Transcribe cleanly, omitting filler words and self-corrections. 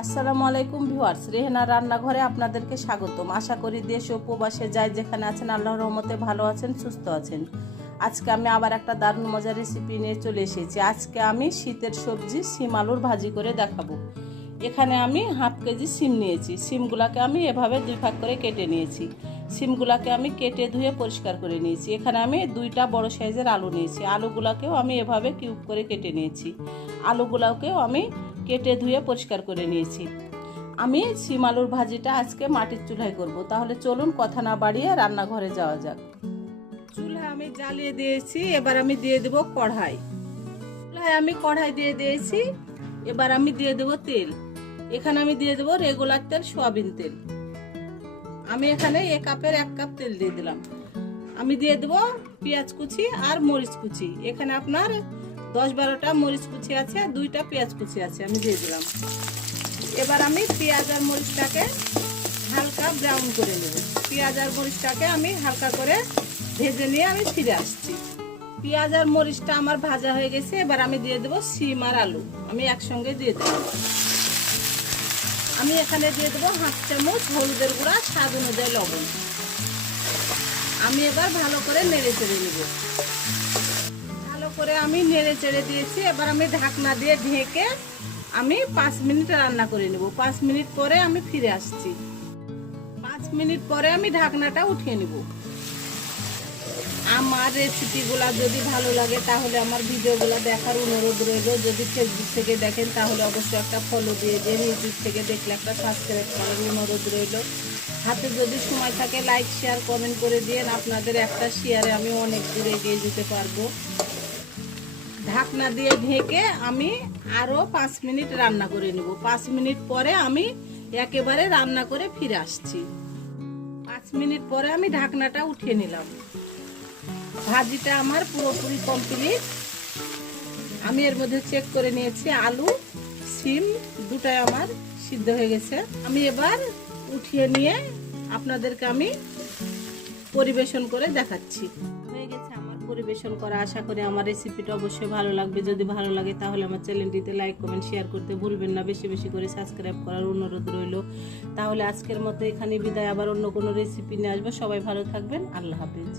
আসসালামু আলাইকুম ভিউয়ার্স, রেহেনার রান্নাঘরে আপনাদেরকে স্বাগতম। আশা করি দেশ ও প্রবাসে যাই যেখানে আছেন আল্লাহর রহমতে ভালো আছেন, সুস্থ আছেন। আজকে আমি আবার একটা দারুণ মজার রেসিপি নিয়ে চলে এসেছি। আজকে আমি শীতের সবজি শিম আলুর ভাজি করে দেখাবো। এখানে আমি হাফ কেজি শিম নিয়েছি। শিমগুলোকে আমি এভাবে দুই ভাগ করে কেটে নিয়েছি। শিমগুলোকে আমি কেটে ধুয়ে পরিষ্কার করে নিয়েছি। এখানে আমি দুইটা বড় সাইজের আলু নিয়েছি। আলুগুলোকেও আমি এভাবে কিউব করে কেটে নিয়েছি। আলুগুলোকেও আমি কেটে ধুয়ে পরিষ্কার করে নিয়েছি। আমি শিম আলুর ভাজিটা আজকে মাটির চুলায় করব। তাহলে চলুন কথা না বাড়িয়ে রান্নাঘরে যাওয়া যাক। চুলা আমি জ্বালিয়ে দিয়েছি। এবার আমি দিয়ে দেব কড়াই। চুলায় আমি কড়াই দিয়ে দিয়েছি। এবার আমি দিয়ে দেব তেল। এখানে আমি দিয়ে দেব রেগুলার তেল, সয়াবিন তেল। আমি এখানে এক কাপ তেল দিয়ে দিলাম। আমি দিয়ে দেব পেঁয়াজ কুচি আর মরিচ কুচি। এখানে আপনার 10-12টা মরিচ কুচি আছে আর 2টা পেঁয়াজ কুচি আছে, আমি দিয়ে দিলাম। এবার আমি পেঁয়াজ আর মরিচটাকে হালকা ব্রাউন করে নেব। পেঁয়াজ আর মরিচটাকে আমি হালকা করে ভেজে নিয়ে আমি ফিরে আসছি। পেঁয়াজ আর মরিচটা আমার ভাজা হয়ে গেছে। এবার আমি দিয়ে দেব শিম আর আলু, আমি একসঙ্গে দিয়ে দেব। আমি এখানে দিয়ে দেবো হাফ চামচ হলুদের গুঁড়া, স্বাদ অনুযায়ী লবণ। আমি এবার ভালো করে নেড়ে চেড়ে নেব। ভালো করে আমি নেড়ে চেড়ে দিয়েছি। এবার আমি ঢাকনা দিয়ে ঢেকে আমি 5 মিনিট রান্না করে নেব। 5 মিনিট পরে আমি ফিরে আসছি। 5 মিনিট পরে আমি ঢাকনাটা উঠিয়ে নেব। আমার রেসিপিগুলো যদি ভালো লাগে তাহলে আমার ভিডিওগুলো দেখার অনুরোধ রইল। যদি ফেসবুক থেকে দেখেন তাহলে অবশ্যই একটা ফলো দিয়ে দেন। ইউটিউব থেকে দেখলে একটা সাবস্ক্রাইব করার অনুরোধ রইল। হাতে যদি সময় থাকে লাইক শেয়ার কমেন্ট করে দিন। আপনাদের একটা শেয়ারে আমি অনেক দূরে এগিয়ে যেতে পারবো। ঢাকনা দিয়ে ঢেকে আমি আরও 5 মিনিট রান্না করে নেব। 5 মিনিট পরে আমি একেবারে রান্না করে ফিরে আসছি। 5 মিনিট পরে আমি ঢাকনাটা উঠিয়ে নিলাম। ভাজিটা আমার পুরোপুরি কমপ্লিট। আমি এর মধ্যে চেক করে নিয়েছি আলু শিম দুটাই আমার সিদ্ধ হয়ে গেছে। আমি এবার উঠিয়ে নিয়ে আপনাদেরকে আমি পরিবেশন করে দেখাচ্ছি। হয়ে গেছে আমার পরিবেশন করা। আশা করি আমার রেসিপিটা অবশ্যই ভালো লাগবে। যদি ভালো লাগে তাহলে আমার চ্যানেলটিতে লাইক কমেন্ট শেয়ার করতে ভুলবেন না। বেশি বেশি করে সাবস্ক্রাইব করার অনুরোধ রইল। তাহলে আজকের মতো এখানে বিদায়। আবার অন্য কোনো রেসিপি নিয়ে আসবো। সবাই ভালো থাকবেন। আল্লাহ হাফেজ।